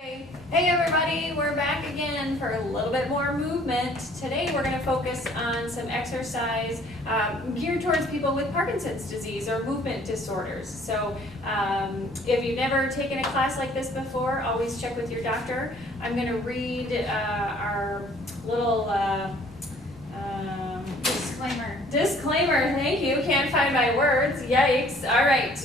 Hey everybody, we're back again for a little bit more movement. Today we're going to focus on some exercise geared towards people with Parkinson's disease or movement disorders. So if you've never taken a class like this before, always check with your doctor. I'm going to read our little Disclaimer, thank you. Can't find my words. Yikes. All right.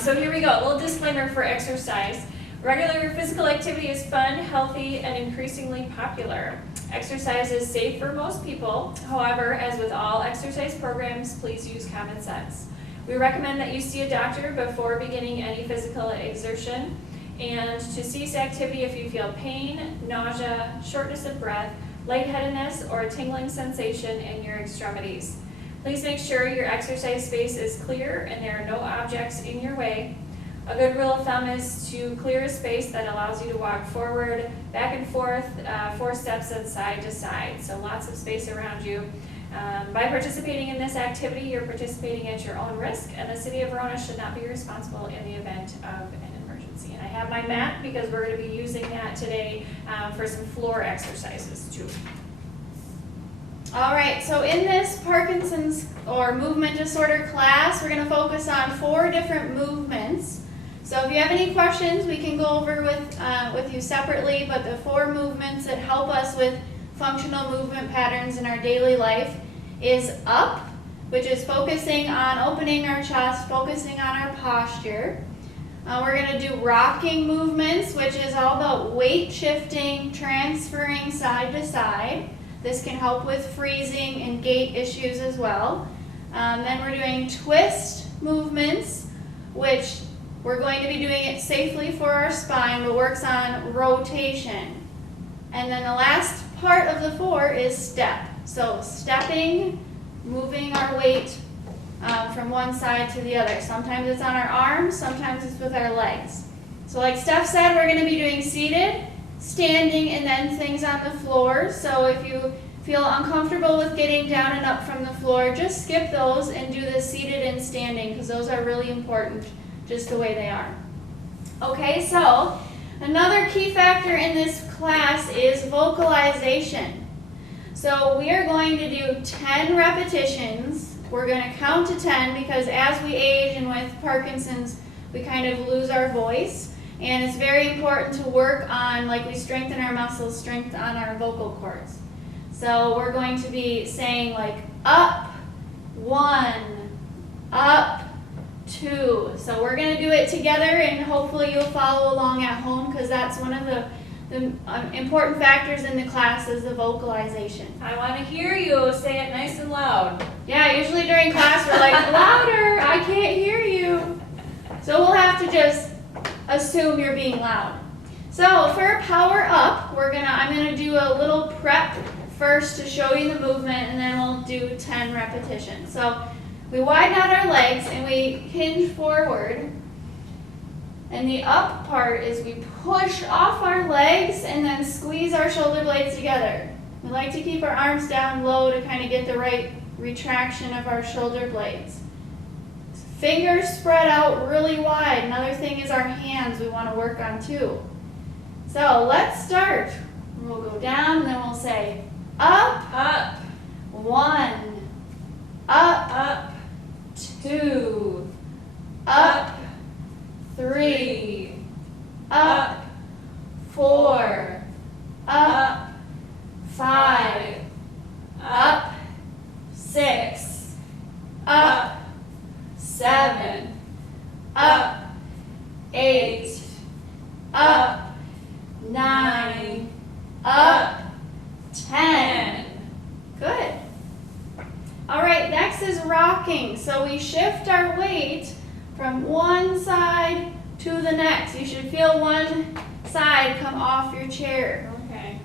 So here we go. A little disclaimer for exercise. Regular physical activity is fun, healthy, and increasingly popular. Exercise is safe for most people. However, as with all exercise programs, please use common sense. We recommend that you see a doctor before beginning any physical exertion and to cease activity if you feel pain, nausea, shortness of breath, lightheadedness, or a tingling sensation in your extremities. Please make sure your exercise space is clear and there are no objects in your way. A good rule of thumb is to clear a space that allows you to walk forward, back and forth, 4 steps and side to side. So lots of space around you. By participating in this activity, you're participating at your own risk, and the City of Verona should not be responsible in the event of an emergency. And I have my mat because we're going to be using that today for some floor exercises too. All right, so in this Parkinson's or movement disorder class, we're going to focus on 4 different movements. So if you have any questions, we can go over with you separately, but the 4 movements that help us with functional movement patterns in our daily life is up, which is focusing on opening our chest, focusing on our posture. We're going to do rocking movements, which is all about weight shifting, transferring side to side. This can help with freezing and gait issues as well. Then we're doing twist movements, which we're going to be doing it safely for our spine, but works on rotation. And then the last part of the 4 is step. So stepping, moving our weight from one side to the other. Sometimes it's on our arms, sometimes it's with our legs. So like Steph said, we're going to be doing seated, standing, and then things on the floor. So if you feel uncomfortable with getting down and up from the floor, just skip those and do the seated and standing because those are really important just the way they are. Okay, so another key factor in this class is vocalization. So we are going to do 10 repetitions. We're going to count to 10 because as we age and with Parkinson's, we kind of lose our voice. And it's very important to work on, like we strengthen our muscles, strength on our vocal cords. So we're going to be saying like up, 1, up, 2. So we're going to do it together and hopefully you'll follow along at home because that's one of the important factors in the class is the vocalization. I want to hear you say it nice and loud. Yeah, usually during class we're like, louder, I can't hear you. So we'll have to just assume you're being loud. So for power up, I'm gonna do a little prep first to show you the movement and then we'll do 10 repetitions. So we widen out our legs and we hinge forward. And the up part is we push off our legs and then squeeze our shoulder blades together. We like to keep our arms down low to kind of get the right retraction of our shoulder blades. Fingers spread out really wide. Another thing is our hands we want to work on too. So let's start. We'll go down and then we'll say up, Up, 1, up, up, 2, up, 3, up, 4, up, 5, up, 6, up, 7, up, 8, up, 9, up, 10. Good. All right, next is rocking. So we shift our weight from one side to the next. You should feel one side come off your chair. okay.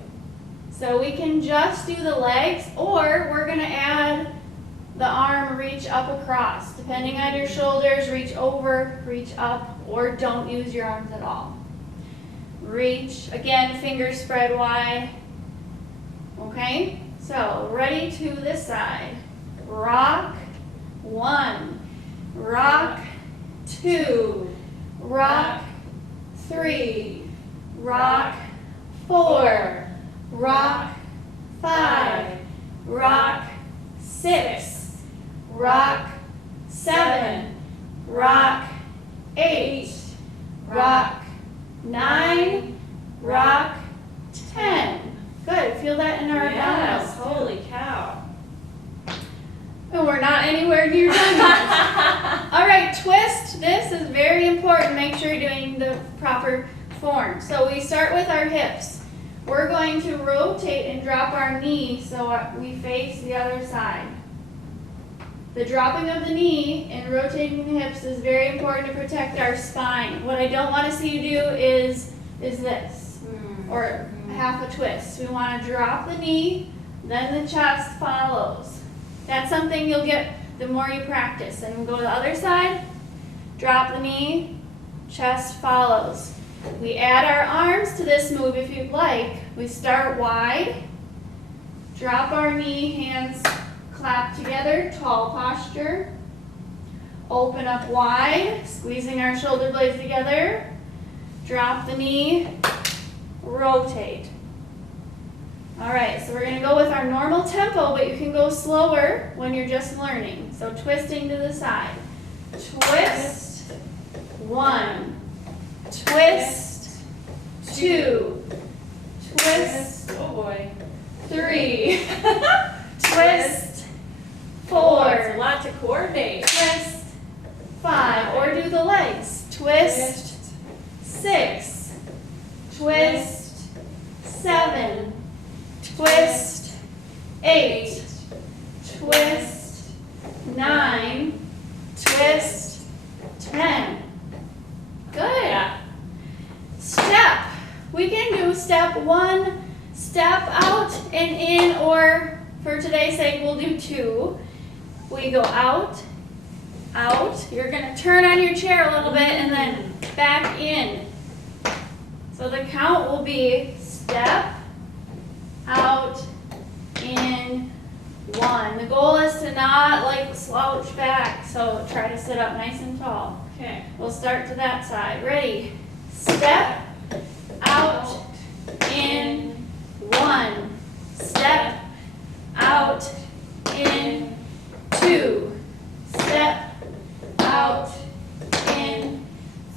So we can just do the legs or we're going to add the arm reach up across. Depending on your shoulders, reach over, reach up, or don't use your arms at all. Reach, again, fingers spread wide. Okay, so ready to this side. Rock, 1, rock, 2, rock, 3, rock, 4, rock, 5, rock, 6, rock, 7, rock, 8, rock, 9, rock, 10. Good, feel that in our abdominals. Yes, holy cow. And we're not anywhere near done yet. All right, twist. This is very important. Make sure you're doing the proper form. So we start with our hips. We're going to rotate and drop our knee so we face the other side. The dropping of the knee and rotating the hips is very important to protect our spine. What I don't want to see you do is this, or half a twist. We want to drop the knee, then the chest follows. That's something you'll get the more you practice. And we'll go to the other side, drop the knee, chest follows. We add our arms to this move if you'd like. We start wide, drop our knee, hands clap together, tall posture. Open up wide, squeezing our shoulder blades together. Drop the knee, rotate. All right, so we're going to go with our normal tempo, but you can go slower when you're just learning. So twisting to the side. Twist, 1, twist, 2, twist, Oh boy. 3, twist, Oh, it's a 4, lot to coordinate. twist, 5, or do the legs. Twist, 6, twist, 7, twist, 8, twist, 9, twist, 10. Good. Yeah. Step. We can do step 1, step out and in, or for today's sake, we'll do 2. We go out, out. You're going to turn on your chair a little bit and then back in. So the count will be step, out, in, 1. The goal is to not like slouch back, so try to sit up nice and tall. Okay. We'll start to that side. Ready? Step, out, in, 1. Step, out, in, 2. Step, out, in,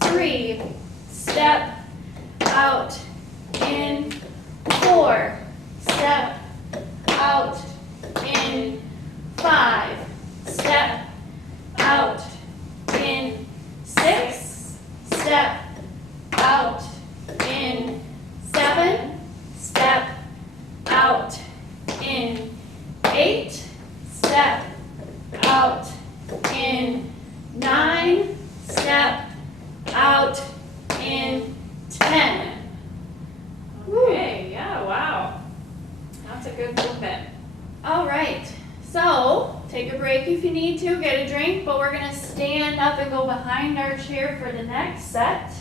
3. Step, out, in, 4. Step, out, in, 5. Step, out, in, 6. Step, out, in, 7. Step, out, in, 8. Step, out, in, 9. Step, out, in, 10. Okay, yeah, wow. That's a good movement. All right, so take a break if you need to, get a drink, but we're gonna stand up and go behind our chair for the next set.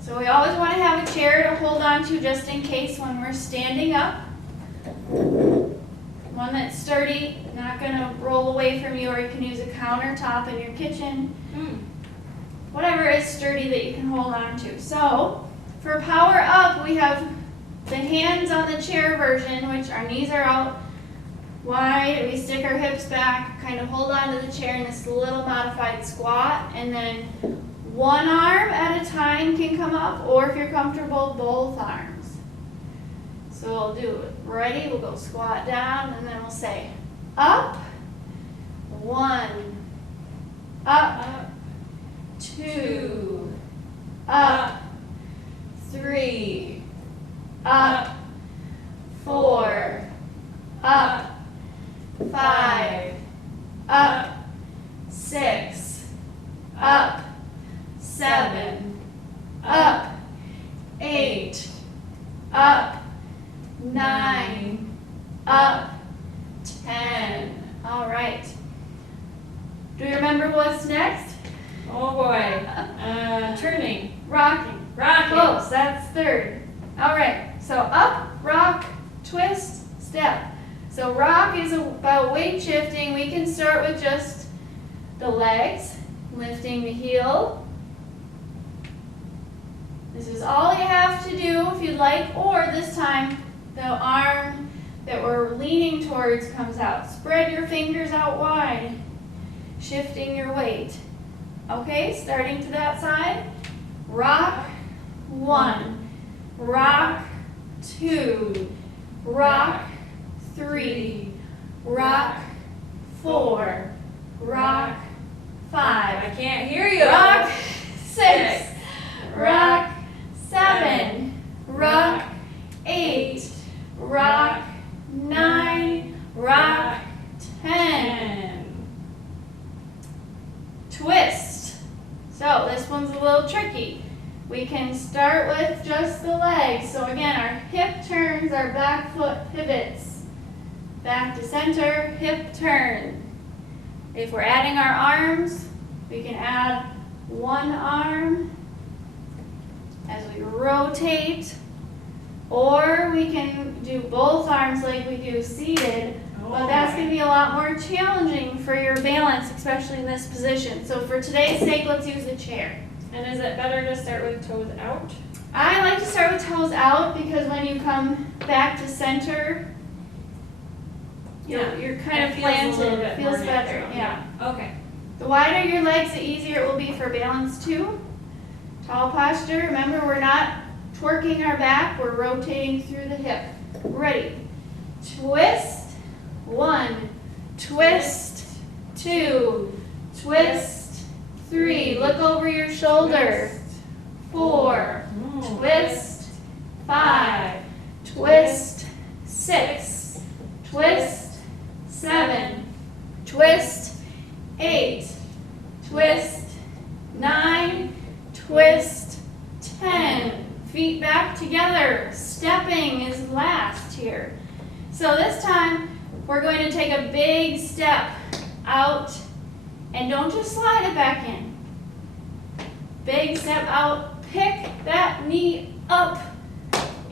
So we always want to have a chair to hold on to just in case when we're standing up. One that's sturdy, not gonna roll away from you, or you can use a countertop in your kitchen. Whatever is sturdy that you can hold on to. So for power up, we have the hands on the chair version, which our knees are out wide. We stick our hips back, kind of hold on to the chair in this little modified squat, and then one arm at a time can come up, or if you're comfortable, both arms. So we'll do it. Ready? We'll go squat down, and then we'll say up, 1, up, 2, up, 3, up, 4, up, 5, up, 6, up, 7, up, 8, up, 9, up, 10. All right. Do you remember what's next? Oh boy. Turning. Rocking. Rocking. Close. That's third. All right. So up, rock, twist, step. So rock is about weight shifting. We can start with just the legs, Lifting the heel. This is all you have to do if you'd like, or this time the arm that we're leaning towards comes out. Spread your fingers out wide, shifting your weight. Okay, starting to that side. Rock 1, rock 2, rock 3, rock 4, rock 5. I can't hear you. Rock 6, rock 7, rock 8, rock 9, rock 10. Twist. So this one's a little tricky. We can start with just the legs. So again, our hip turns, our back foot pivots. Back to center, hip turn. If we're adding our arms, we can add one arm as we rotate, or we can do both arms like we do seated, but that's going to be a lot more challenging for your balance, especially in this position. So for today's sake, let's use the chair. And is it better to start with toes out? I like to start with toes out because when you come back to center, you're kind of planted. It feels better. Yeah. Okay. The wider your legs, the easier it will be for balance too. Tall posture. Remember, we're not twerking our back. We're rotating through the hip. Ready. Twist. 1. Twist. 2. Twist. 3. Look over your shoulder. 4. Twist. 5. Twist. 6. Twist. 7. Twist. 8. Twist. 9. Twist. 10. Feet back together. Stepping is last here. So this time we're going to take a big step out and don't just slide it back in. Big step out. Pick that knee up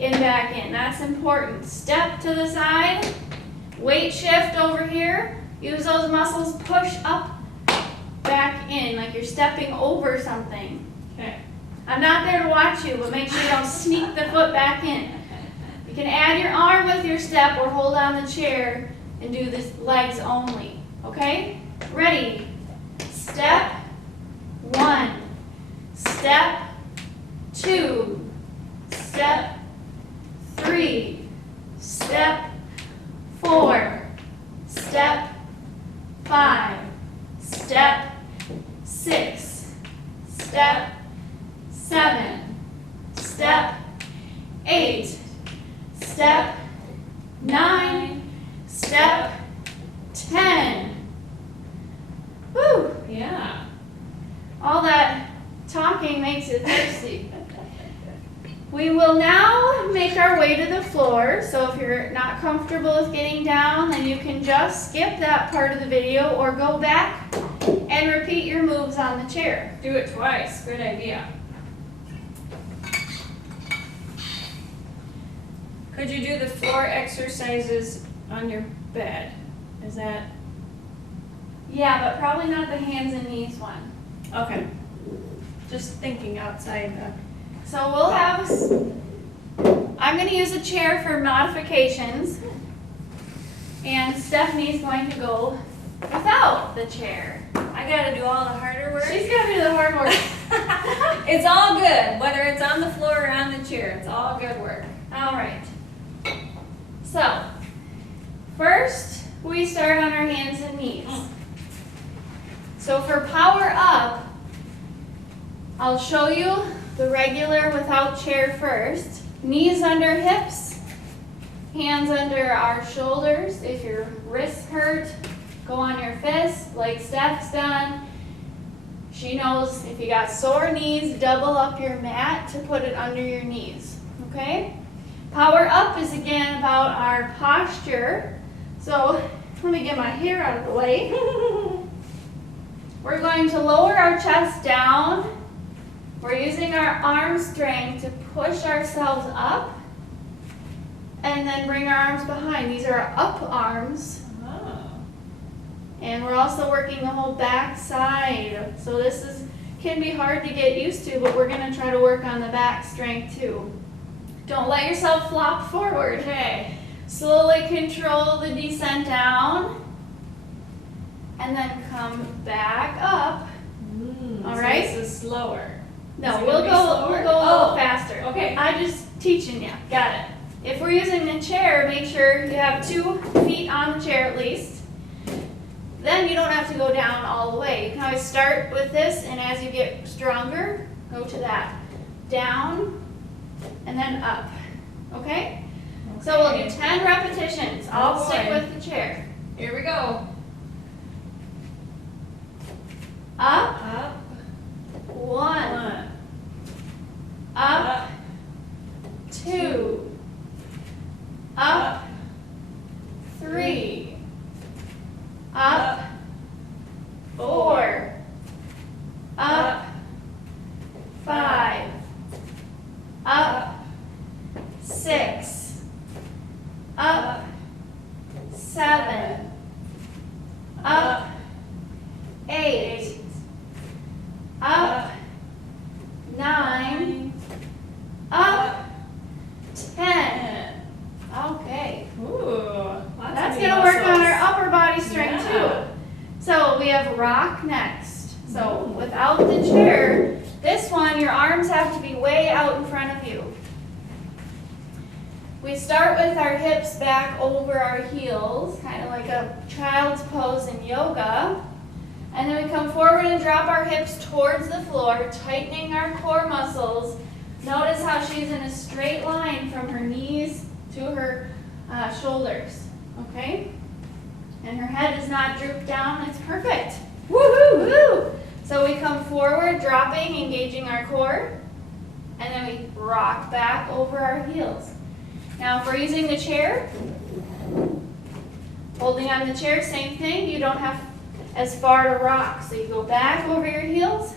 and back in. That's important. Step to the side. Weight shift over here. Use those muscles. Push up, back in, like you're stepping over something. Okay. I'm not there to watch you, but make sure you don't sneak the foot back in. You can add your arm with your step or hold on the chair and do this legs only. Okay? Ready? Step 1. Step 2. Step 3. Step 4. Step 5. Step 6. Step 7. Step 8. Step 9. Step 10. Woo! Yeah. All that talking makes it thirsty. We will now make our way to the floor. So if you're not comfortable with getting down, then you can just skip that part of the video or go back and repeat your moves on the chair. Do it twice. Good idea. Could you do the floor exercises on your bed? Is that Yeah, but probably not the hands and knees one. okay? Just thinking outside the. So we'll have, I'm going to use a chair for modifications, and Stephanie's going to go without the chair. I gotta do all the harder work. She's going to do the hard work. It's all good, whether it's on the floor or on the chair. It's all good work. All right. So, first we start on our hands and knees. So for power up, I'll show you the regular without chair first. Knees under hips, hands under our shoulders. If your wrists hurt, go on your fists like Steph's done. She knows if you got sore knees, double up your mat to put it under your knees, okay? Power up is again about our posture. So let me get my hair out of the way. We're going to lower our chest down. We're using our arm strength to push ourselves up and then bring our arms behind. These are our up arms. Oh. And we're also working the whole back side. So can be hard to get used to, but we're gonna try to work on the back strength too. Don't let yourself flop forward. Okay. Slowly control the descent down. And then come back up. All So right. this is slower. No, Is it we'll gonna be go slower? a little Oh, faster. okay. I'm just teaching you. Got it. If we're using the chair, make sure you have 2 feet on the chair at least. Then you don't have to go down all the way. You can always start with this, and as you get stronger, go to that. Down, and then up. Okay? So we'll do 10 repetitions. I'll Oh, stick boy. with the chair. Here we go. Up, Up. 1. One. Up, 2. Up, 3. Up, 4. Up, 5. Up, 6. Up, 7. Up, 8. Up, 9. Up, 10. Okay. Ooh. That's going to work on our upper body strength Yeah. too. So we have rock next. So without the chair, this one, your arms have to be way out in front of you. We start with our hips back over our heels, kind of like a child's pose in yoga. And then we come forward and drop our hips towards the floor, tightening our core muscles. Notice how she's in a straight line from her knees to her shoulders, okay? And her head is not drooped down. It's perfect. Woohoo! Woo! So we come forward, dropping, engaging our core, and then we rock back over our heels. Now, if we're using the chair, holding on the chair, same thing. You don't have as far to rock. So you go back over your heels,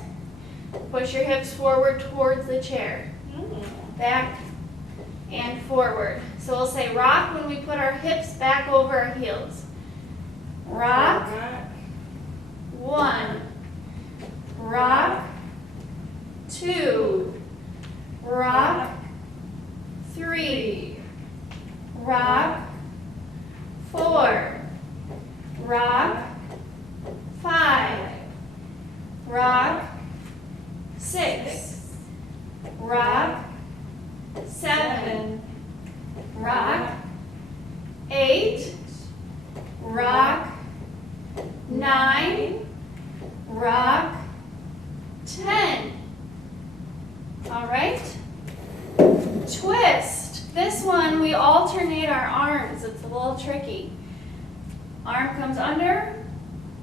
push your hips forward towards the chair. Back and forward. So we'll say rock when we put our hips back over our heels. Rock, 1. Rock, 2. Rock, 3. Rock, 4. Rock, 5. Rock, 6. Rock, 7. Rock, 8. Rock, 9. Rock, 10. All right. Twist. This one, we alternate our arms. It's a little tricky. Arm comes under,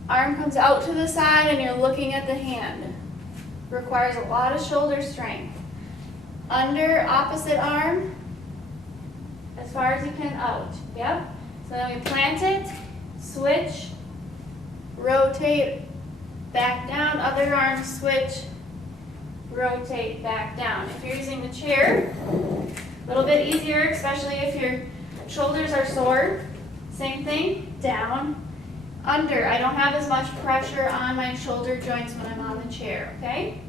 arm comes out to the side, and you're looking at the hand. Requires a lot of shoulder strength. Under, opposite arm, as far as you can out. Yep. So then we plant it, switch, rotate, back down, other arm switch, rotate, back down. If you're using the chair, a little bit easier, especially if your shoulders are sore. Same thing, down, under. I don't have as much pressure on my shoulder joints when I'm on the chair, okay?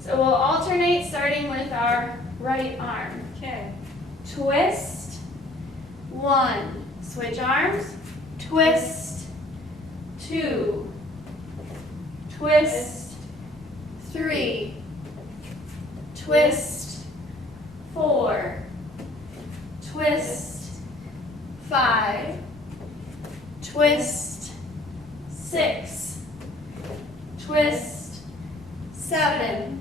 So we'll alternate starting with our right arm. Okay. Twist, 1. Switch arms, twist, 2. Twist, 3. Twist, 4. Twist, 5. Twist, 6. Twist, 7.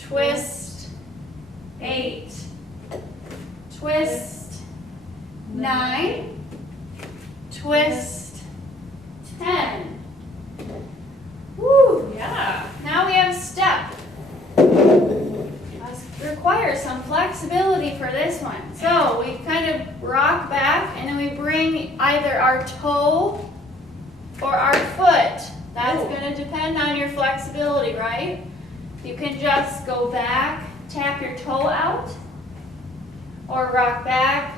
Twist, 8. Twist, 9. Twist, 10. Woo! Yeah. Now we have step. Requires some flexibility for this one. So we kind of rock back and then we bring either our toe or our foot. That's going to depend on your flexibility, right? You can just go back, tap your toe out, or rock back,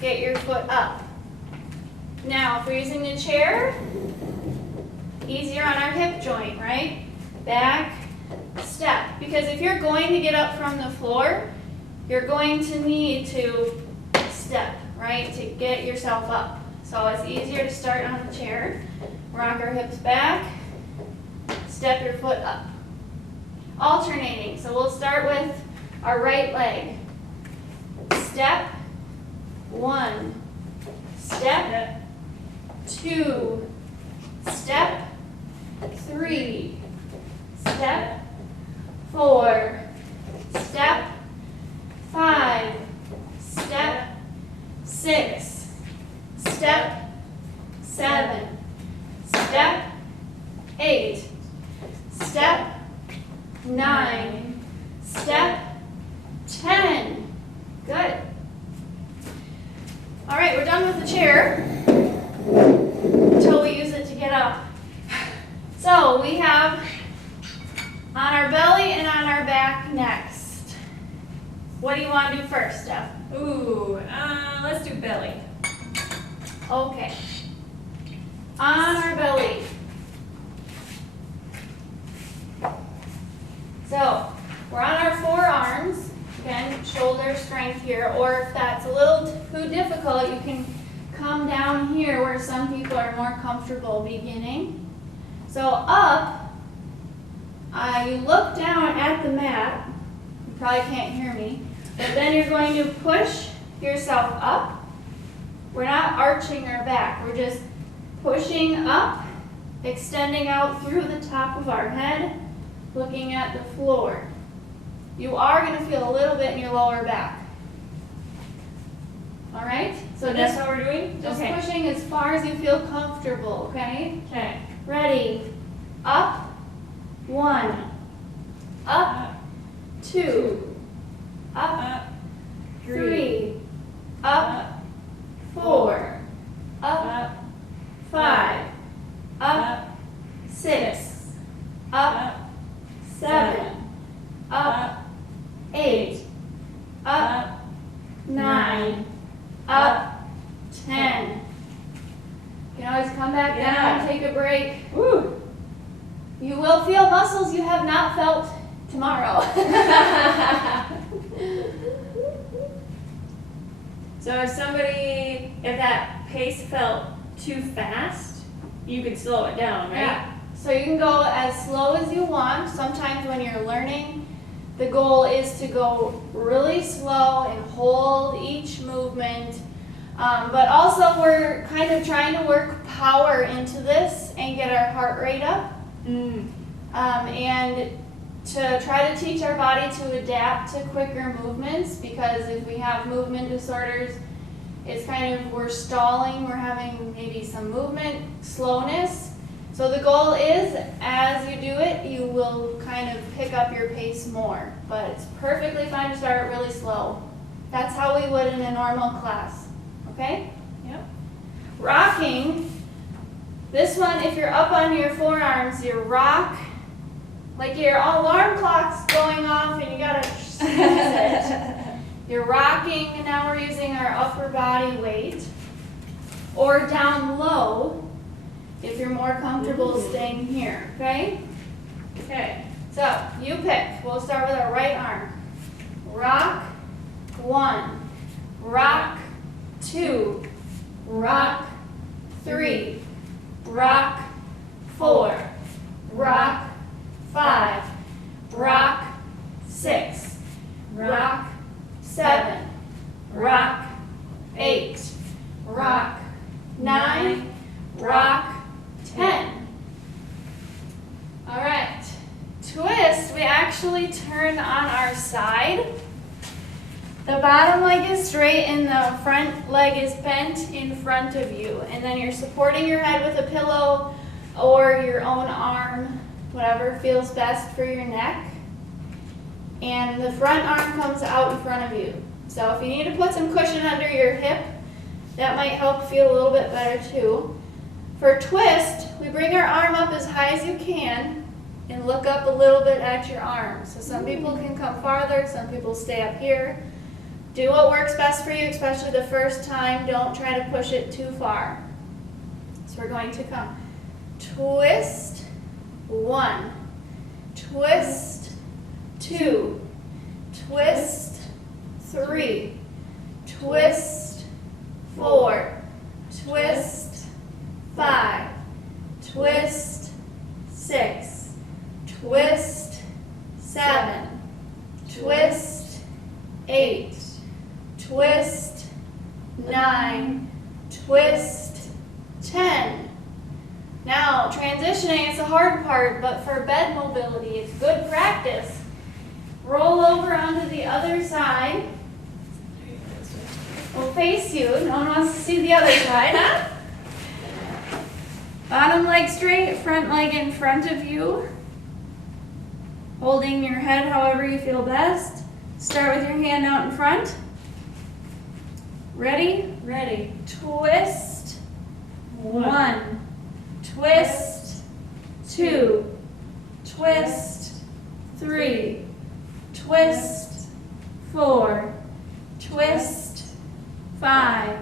get your foot up. Now, if we're using the chair, easier on our hip joint, right? Back, step. Because if you're going to get up from the floor, you're going to need to step, right, to get yourself up. So it's easier to start on the chair. Rock our hips back, step your foot up. Alternating, so we'll start with our right leg. Step, 1, step, 2, step, 3, step, 4, step, 5, step, 6, step, 7, step, 8, step, 9, step, 10. Good. All right, we're done with the chair until we use it to get up. So we have on our belly and on our back next. What do you want to do first, Steph? Ooh, let's do belly. Okay. On our belly. So we're on our forearms. Again, shoulder strength here. Or if that's a little too difficult, you can come down here where some people are more comfortable beginning. So up, you look down at the mat. You probably can't hear me. But then you're going to push yourself up. We're not arching our back. We're just pushing up, extending out through the top of our head, looking at the floor. You are going to feel a little bit in your lower back. All right? So that's what we're doing? Just Okay. pushing as far as you feel comfortable, okay? Okay. Ready? Up, 1, up, 2, up, 3, up, 4, up, 5, up, 6, up, 7, up, 8, up, 9, up, 10. You can always come back down, take a break. Woo. You will feel muscles you have not felt tomorrow. So if that pace felt too fast, you could slow it down, right? Yeah. So you can go as slow as you want. Sometimes when you're learning, the goal is to go really slow and hold each movement. But also we're kind of trying to work power into this and get our heart rate up. And to try to teach our body to adapt to quicker movements, because if we have movement disorders, it's kind of, we're stalling, we're having maybe some movement slowness. So the goal is, as you do it, you will kind of pick up your pace more. But it's perfectly fine to start really slow. That's how we would in a normal class. Okay? Yep. Rocking. This one, if you're up on your forearms, you rock like your alarm clock's going off and you gotta snooze it. You're rocking, and now we're using our upper body weight. Or down low, if you're more comfortable staying here, okay? Okay. So, you pick. We'll start with our right arm. Rock, 1. Rock, 2. Rock, 3. Rock, 4. Rock, 5. Rock, 6. Rock, 7. Rock, 8. Rock, 9. Rock, 10. All right. Twist, we actually turn on our side. The bottom leg is straight and the front leg is bent in front of you. And then you're supporting your head with a pillow or your own arm, whatever feels best for your neck. And the front arm comes out in front of you. So if you need to put some cushion under your hip, that might help feel a little bit better too. For twist, we bring our arm up as high as you can and look up a little bit at your arm. So some people can come farther, some people stay up here. Do what works best for you, especially the first time. Don't try to push it too far. So we're going to come twist, 1, twist, 2, twist, 3, twist, 4, twist, 5, twist, 6, twist, 7, twist, 8, twist, 9, twist, 10. Now, transitioning is the hard part, but for bed mobility, it's good practice. Roll over onto the other side. We'll face you. No one wants to see the other side, huh? Bottom leg straight, front leg in front of you. Holding your head however you feel best. Start with your hand out in front. Ready? Ready. Twist. 1. Twist. 2. Twist. 3. Twist. 4. Twist. 5.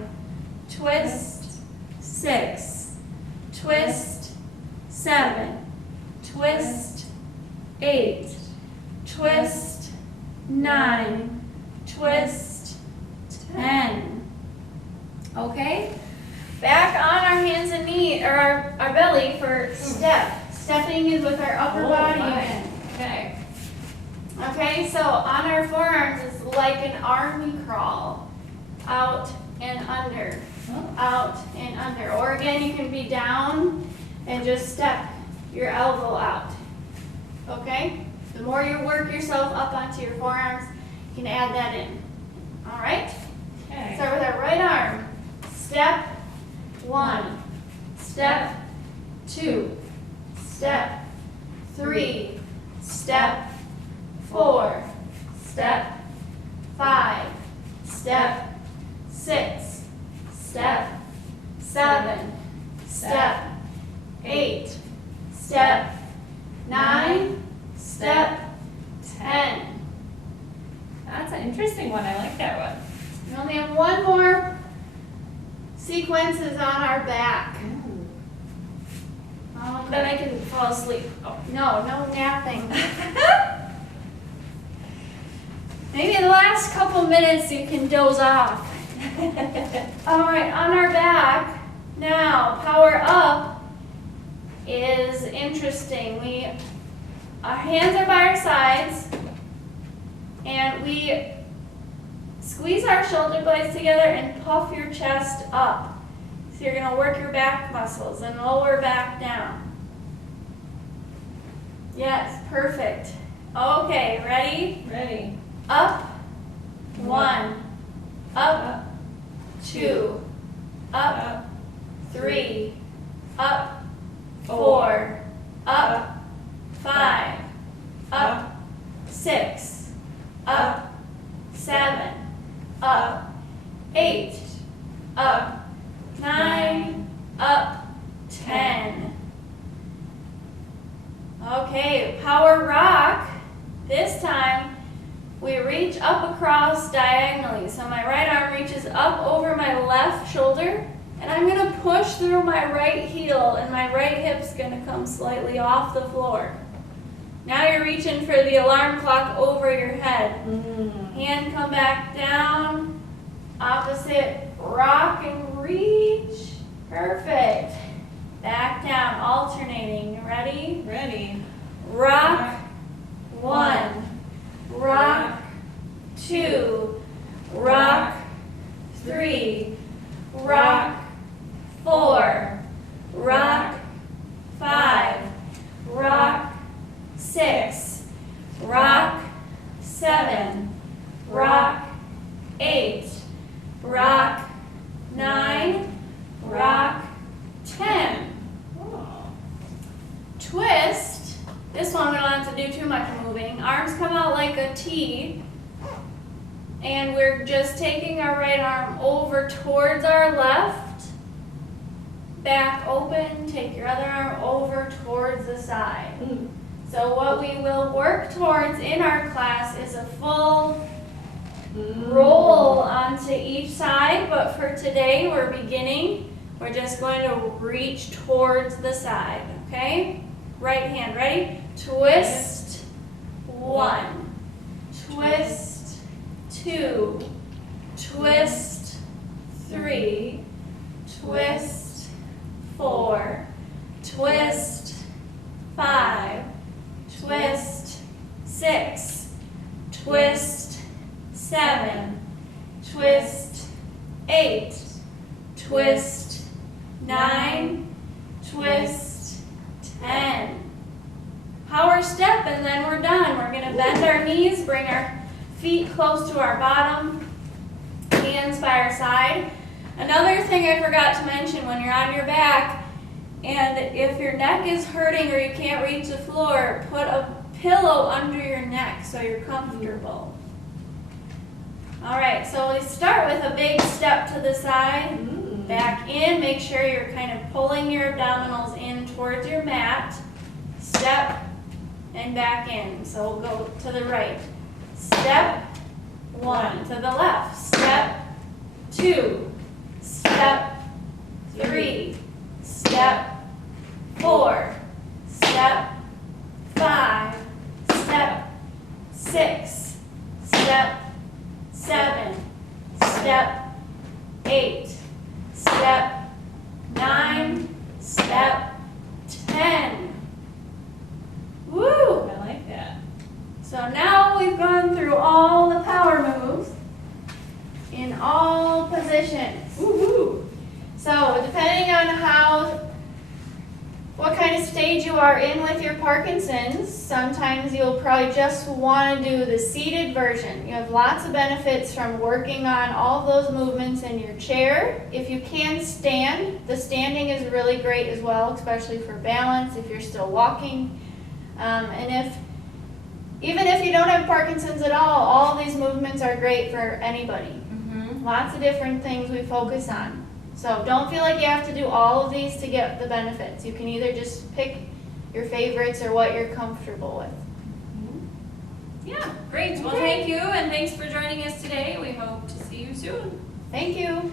Twist. 6. Twist. 7. Twist. 8. Twist. 9. Twist. 10. Okay? Back on our hands and knees, or our belly for step. Stepping is with our upper body again. Okay. Okay, so on our forearms is like an army crawl. Out and under. Out and under. Or again, you can be down and just step your elbow out. Okay? The more you work yourself up onto your forearms, you can add that in. All right? Okay. Start with our right arm. Step 1. Step 2. Step 3. Step 4. Step 5. Step 6. Step 7. Step 8. Step 9. Step 10. That's an interesting one. I like that one. We only have one more sequence is on our back. Okay. Then I can fall asleep. Oh. No napping. Maybe the last couple minutes you can doze off. All right, on our back. Now, power up is interesting. Our hands are by our sides, and we squeeze our shoulder blades together and puff your chest up. So you're going to work your back muscles and lower back down. Yes, perfect. Okay, ready? Ready. Up, 1, up, 2, up, 3, up, 4, up, 5, up, 6, up, 7, up, 8, up, 9, up, 10. Okay, power rock. This time we reach up across diagonally. So my right arm reaches up over my left shoulder, and I'm going to push through my right heel, and my right hip's going to come slightly off the floor. Now you're reaching for the alarm clock over your head. Hand come back down, opposite, rock and reach. Perfect. Back down, alternating. Ready? Ready. Rock, 1, rock, 2, rock, 3, rock, 4, rock, 5, rock, 6, rock, 7, rock, 8, rock, 9, rock, 10. Twist. This one we don't have to do too much moving. Arms come out like a T. And we're just taking our right arm over towards our left. Back open. Take your other arm over towards the side. So what we will work towards in our class is a full roll onto each side. But for today, we're beginning We're just going to reach towards the side, okay? Right hand, ready? Twist, 1, twist, 2, twist, 3, twist, 4, twist, 5, twist, 6, twist, 7, twist, 8, twist, 9, twist, 10. Power step, and then we're done. We're going to bend our knees, bring our feet close to our bottom, hands by our side. Another thing I forgot to mention, when you're on your back, and if your neck is hurting or you can't reach the floor, put a pillow under your neck so you're comfortable. All right, so we start with a big step to the side. Back in, make sure you're kind of pulling your abdominals in towards your mat. Step and back in. So we'll go to the right. Step 1 to the left. Step 2. Step 3. Step 4. Step 5. Step 6. Step 7. Step 8. Step 9, step 10. Woo! I like that. So now we've gone through all the power moves in all positions. Woohoo! So depending on what kind of stage you are in with your Parkinson's, sometimes you'll probably just want to do the seated version. You have lots of benefits from working on all those movements in your chair. If you can stand, the standing is really great as well, especially for balance if you're still walking. And even if you don't have Parkinson's at all these movements are great for anybody. Lots of different things we focus on. So don't feel like you have to do all of these to get the benefits. You can either just pick your favorites or what you're comfortable with. Yeah, great. Well, thank you, and thanks for joining us today. We hope to see you soon. Thank you.